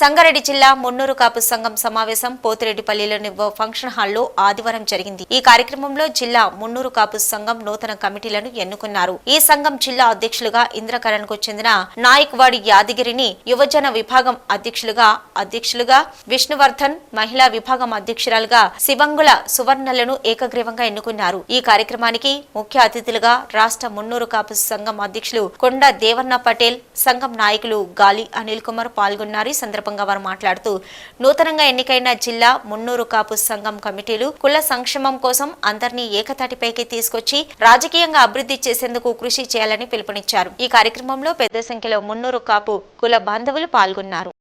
సంగారెడ్డి జిల్లా మున్నూరు కాపు సంఘం సమావేశం పోతిరెడ్డిపల్లిలోని ఓ ఫంక్షన్ హాల్లో ఆదివారం జరిగింది. ఈ కార్యక్రమంలో జిల్లా మున్నూరు కాపు సంఘం నూతన కమిటీలను ఎన్నుకున్నారు. ఈ సంఘం జిల్లా అధ్యక్షులుగా ఇంద్రకరణ్కు చెందిన నాయక్వాడి యాదగిరిని యువజన విభాగం అధ్యక్షులుగా అధ్యక్షులుగా విష్ణువర్ధన్ మహిళా విభాగం అధ్యక్షురాలుగా శివంగుల సువర్ణలను ఏకగ్రీవంగా ఎన్నుకున్నారు. ఈ కార్యక్రమానికి ముఖ్య అతిథులుగా రాష్ట్ర మున్నూరు కాపు సంఘం అధ్యక్షులు కొండ దేవన్న పటేల్ సంఘం నాయకులు గాలి అనిల్ కుమార్ పాల్గొన్నారు. ఈ సందర్భంగా వారు మాట్లాడుతూ నూతనంగా ఎన్నికైన జిల్లా మున్నూరు కాపు సంఘం కమిటీలు కుల సంక్షేమం కోసం అందరినీ ఏకతాటిపైకి తీసుకొచ్చి రాజకీయంగా అభివృద్ధి చేసేందుకు కృషి చేయాలని పిలుపునిచ్చారు. ఈ కార్యక్రమంలో పెద్ద సంఖ్యలో మున్నూరు కాపు కుల బాంధవులు పాల్గొన్నారు.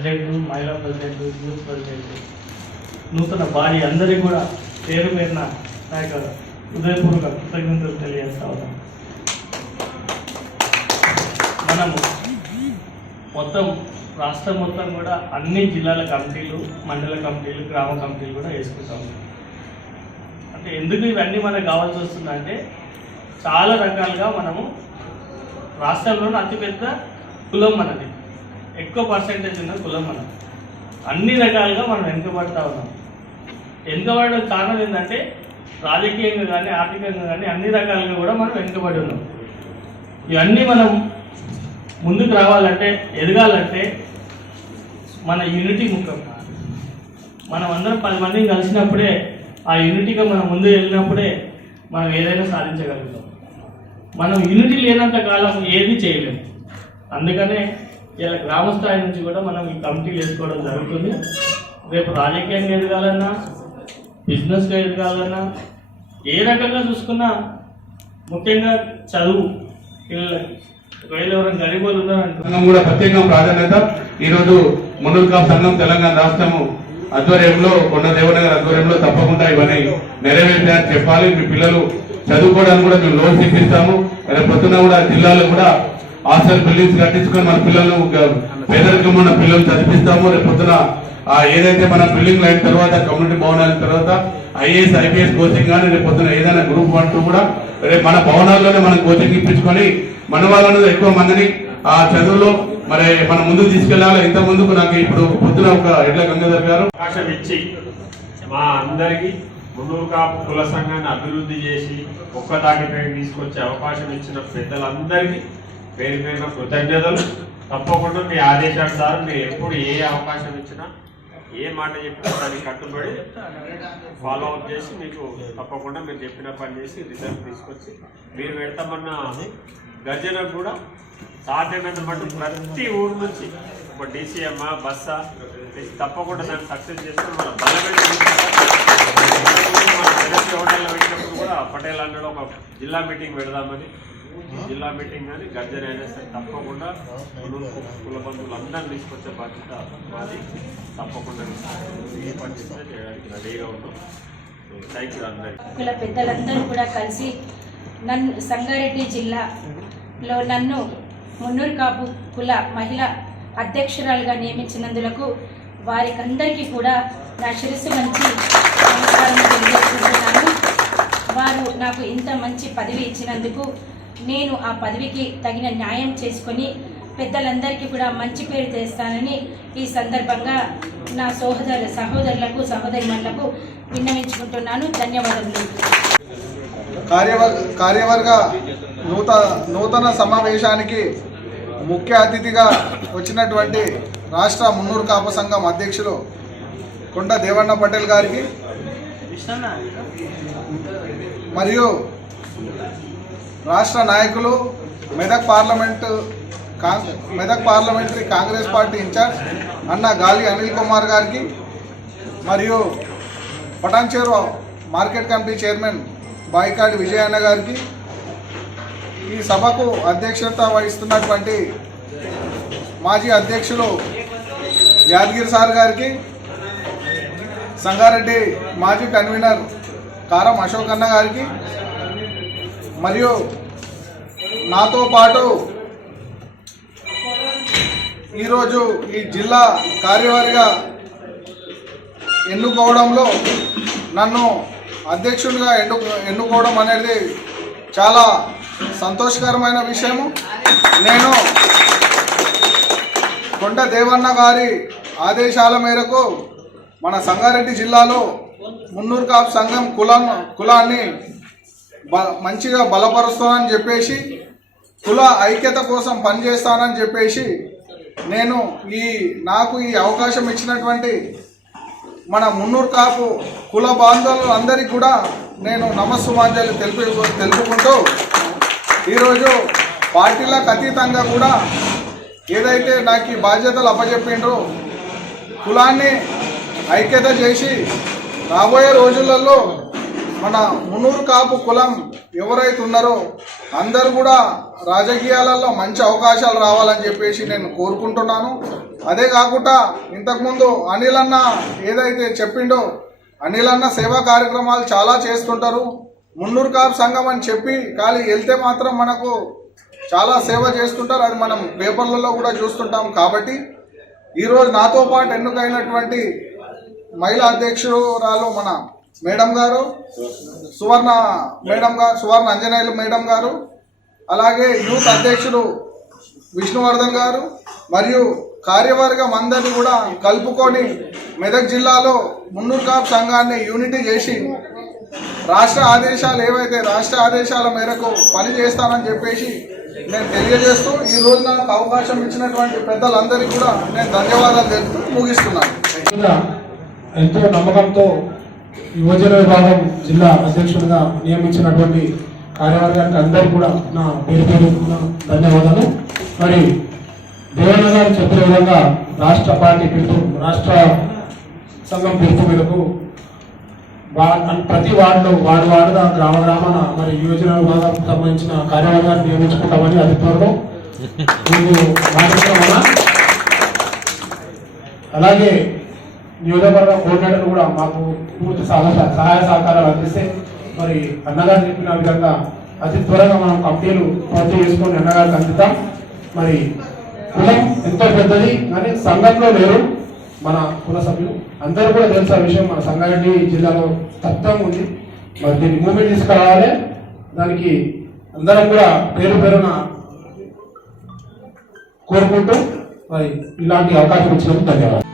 ప్రెసిడెంట్ మహిళా ప్రెసిడెంట్ యూత్ ప్రెసిడెంట్ నూతన భార్య అందరికీ కూడా పేరు పేరున నా యొక్క హృదయపూర్వక కృతజ్ఞతలు తెలియజేస్తా ఉన్నాం. మనము మొత్తం రాష్ట్రం మొత్తం కూడా అన్ని జిల్లాల కమిటీలు మండల కమిటీలు గ్రామ కమిటీలు కూడా వేసుకుంటాం అంటే ఎందుకు ఇవన్నీ మనకు కావాల్సి వస్తుందంటే చాలా రకాలుగా మనము రాష్ట్రంలోనే అతిపెద్ద కులం మనది. ఎక్కువ పర్సెంటేజ్ ఉన్న కులం మనం. అన్ని రకాలుగా మనం వెనుకబడతా ఉన్నాం. వెనుకబడడం కారణం ఏంటంటే రాజకీయంగా కానీ ఆర్థికంగా కానీ అన్ని రకాలుగా కూడా మనం వెనుకబడి ఉన్నాం. ఇవన్నీ మనం ముందుకు రావాలంటే ఎదగాలంటే మన యూనిటీ ముఖ్యం. మనం అందరం పది మందిని కలిసినప్పుడే ఆ యూనిటీగా మనం ముందు వెళ్ళినప్పుడే మనం ఏదైనా సాధించగలుగుతాం. మనం యూనిటీ లేనంత కాలం ఏది చేయలేము అందుకనే ఇలా గ్రామ స్థాయి నుంచి కూడా మనం ఈ కమిటీలు వేసుకోవడం జరుగుతుంది. రేపు రాజకీయంగా ఎదగాలన్నా బిజినెస్గా ఎదగాలన్నా ఏ రకంగా చూసుకున్నా ముఖ్యంగా చదువు. పిల్లలకి ఒకవేళ ఎవరైనా గరీబులు ఉన్నారంటే కూడా ప్రత్యేక ప్రాధాన్యత. ఈరోజు మునుల్కా మునుల్ సంఘం తెలంగాణ రాష్ట్రము ఆధ్వర్యంలో కొండ గారి ఆధ్వర్యంలో తప్పకుండా ఇవన్నీ నెరవేర్చారని చెప్పాలి. మీ పిల్లలు చదువుకోవడానికి కూడా మేము లోన్ తెప్పిస్తాము. రేపు పొద్దున కూడా జిల్లాలో కూడా హాస్టల్ బిల్డింగ్స్ కట్టించుకొని మన పిల్లలు పేదరికం ఉన్న పిల్లలు చదివిస్తాము. రేపు పొద్దున ఏదైతే మన బిల్డింగ్ అయిన తర్వాత కమ్యూనిటీ భవనాల తర్వాత ఐఏఎస్ ఐపీఎస్ కోచింగ్ కానీ రేపు పొద్దున ఏదైనా గ్రూప్ వన్ టూ కూడా రేపు మన భవనాల్లోనే మనం కోచింగ్ ఇప్పించుకొని మన వాళ్ళను ఎక్కువ మందిని ఆ చదువులో మరి మనం ముందుకు తీసుకెళ్ళాలి ఇంత ముందుకు నాకు ఇప్పుడు పొద్దున ఒక ఎడ్ల గంగాధర్ గారు. అవకాశం ఇచ్చి మా అందరికీ ముందుగా కాపు కుల సంఘాన్ని అభివృద్ధి చేసి ఒక్కదాటిపై తీసుకొచ్చే అవకాశం ఇచ్చిన పెద్దలందరికీ పేరు పేరున కృతజ్ఞతలు. తప్పకుండా మీ ఆదేశానుసారం మీరు ఎప్పుడు ఏ అవకాశం ఇచ్చినా ఏ మాట చెప్పినా దానికి కట్టుబడి ఫాలో అప్ చేసి మీకు తప్పకుండా మీరు చెప్పిన పని చేసి రిజల్ట్ తీసుకొచ్చి మీరు పెడతామన్న గర్జన కూడా సాధ్యమైనంత మటుకు ప్రతి ఊరు నుంచి ఒక డీసీఎం బస్సా తప్పకుండా దాన్ని సక్సెస్ చేస్తే మన బలమైన మన పెట్టినప్పుడు కూడా పటేల్ అన్నాడు ఒక జిల్లా మీటింగ్ పెడదామని జిల్లా మీటింగ్ కానీ గర్జన అయినా సరే తప్పకుండా కుల- బంధువులందరినీ తీసుకొచ్చే బాధ్యత మాది. తప్పకుండా చేయడానికి రెడీగా ఉన్నాం. థ్యాంక్ యూ అందరికీ. కుల పెద్దలందరూ కూడా కలిసి నన్ను సంగారెడ్డి జిల్లాలో నన్ను మున్నూరు కాపు కుల మహిళ అధ్యక్షురాలుగా నియమించినందులకు వారికి అందరికీ కూడా నా శిరస్సు మంచి నమస్కారం తెలియజేస్తున్నాను. వారు నాకు ఇంత మంచి పదవి ఇచ్చినందుకు నేను ఆ పదవికి తగిన న్యాయం చేసుకొని పెద్దలందరికీ కూడా మంచి పేరు తెస్తానని ఈ సందర్భంగా నా సోదర సహోదరులకు సహోదరిమణులకు విన్నవించుకుంటున్నాను. ధన్యవాదములు. కార్యవర్ కార్యవర్గ నూత నూతన సమావేశానికి ముఖ్య అతిథిగా వచ్చినటువంటి రాష్ట్ర మున్నూరు కాపు సంఘం అధ్యక్షులు కొండ దేవన్న పటేల్ గారికి మరియు రాష్ట్ర నాయకులు Medak parliament Medak parliamentary Congress party incharge అన్న గాలి అనిల్ కుమార్ గారికి మరియు Patancheru market committee chairman Baikadi Vijayanna గారికి ఈ సభకు అధ్యక్షత వహిస్తున్నటువంటి మాజీ అధ్యక్షులు యాదగిరి సార్ గారికి సంగారెడ్డి మాజీ కన్వీనర్ కారం అశోక్ అన్న గారికి మరియు నాతో పాటు ఈరోజు ఈ జిల్లా కార్యవర్గ ఎన్నుకోవడంలో నన్ను అధ్యక్షుడిగా ఎన్ను ఎన్నుకోవడం అనేది చాలా సంతోషకరమైన విషయము. నేను కొండ దేవన్న గారి ఆదేశాల మేరకు మన సంగారెడ్డి జిల్లాలో మున్నూరు కాపు సంఘం కులం కులాన్ని మంచిగా బలపరుస్తానని చెప్పేసి కుల ఐక్యత కోసం పనిచేస్తానని చెప్పేసి నేను ఈ నాకు ఈ అవకాశం ఇచ్చినటువంటి మన మున్నూరు కాపు కుల బాంధవులందరికీ కూడా నేను నమస్సుమాంజలి తెలిపి తెలుపుకుంటూ ఈరోజు పార్టీలకు అతీతంగా కూడా ఏదైతే నాకు ఈ బాధ్యతలు అప్పచెప్పిండ్రో కులాన్ని ఐక్యత చేసి రాబోయే రోజులలో మన మునూరు కాపు కులం ఎవరైతే ఉన్నారో అందరూ కూడా రాజకీయాలలో మంచి అవకాశాలు రావాలని చెప్పేసి నేను కోరుకుంటున్నాను. అదే కాకుండా ఇంతకుముందు అనిల్ అన్న ఏదైతే చెప్పిండో అనిల్ అన్న సేవా కార్యక్రమాలు చాలా చేస్తుంటారు. మున్నూరు కాపు సంఘం అని చెప్పి ఖాళీ వెళ్తే మాత్రం మనకు చాలా సేవ చేస్తుంటారు. అది మనం పేపర్లలో కూడా చూస్తుంటాం కాబట్టి ఈరోజు నాతో పాటు ఎన్నికైనటువంటి మహిళా అధ్యక్షురాలు మన మేడం గారు సువర్ణ మేడం గారు సువర్ణ అంజనేయులు మేడం గారు అలాగే యూత్ అధ్యక్షుడు విష్ణువర్ధన్ గారు మరియు కార్యవర్గం అందరినీ కూడా కలుపుకొని మెదక్ జిల్లాలో మున్నూరు కాపు సంఘాన్ని యూనిటీ చేసి రాష్ట్ర ఆదేశాలు ఏవైతే రాష్ట్ర ఆదేశాల మేరకు పని చేస్తానని చెప్పేసి నేను తెలియజేస్తూ ఈ రోజు నాకు అవకాశం ఇచ్చినటువంటి పెద్దలందరికీ కూడా నేను ధన్యవాదాలు తెలుపుతూ ముగిస్తున్నాను. ఎంతో నమ్మకంతో యువజన విభాగం జిల్లా అధ్యక్షుడిగా నియమించినటువంటి కార్యవర్గానికి అందరూ కూడా నా పేరు పేరు ధన్యవాదాలు. మరి దేవన్న గారు చెప్పిన విధంగా రాష్ట్ర పార్టీ పిలుపు రాష్ట్ర సంఘం పిలుపు మేరకు ప్రతి వార్డులో వార్డు వార్డుగా గ్రామ గ్రామాన మరి యువజన విభాగం సంబంధించిన కార్యవర్గాన్ని నియమించుకుంటామని అది త్వరలో అలాగే నియోజకవర్గ కోఆర్డినేటర్ కూడా మాకు పూర్తి సహాయ సహాయ సహకారాలు అందిస్తే మరి అన్నగారు చెప్పిన విధంగా అతి త్వరగా మనం కమిటీలు పూర్తి చేసుకొని అన్నగారికి అందుతాం మరి కులం ఎంతో పెద్దది కానీ సంఘంలో లేరు మన కుల సభ్యులు. అందరూ కూడా తెలుసా ఆ విషయం. మన సంగారెడ్డి జిల్లాలో తత్వం ఉంది. మరి దీన్ని మూమెంట్ తీసుకురావాలి. దానికి అందరం కూడా పేరు పేరున కోరుకుంటూ మరి ఇలాంటి అవకాశం ఇచ్చినందుకు ధన్యవాదాలు.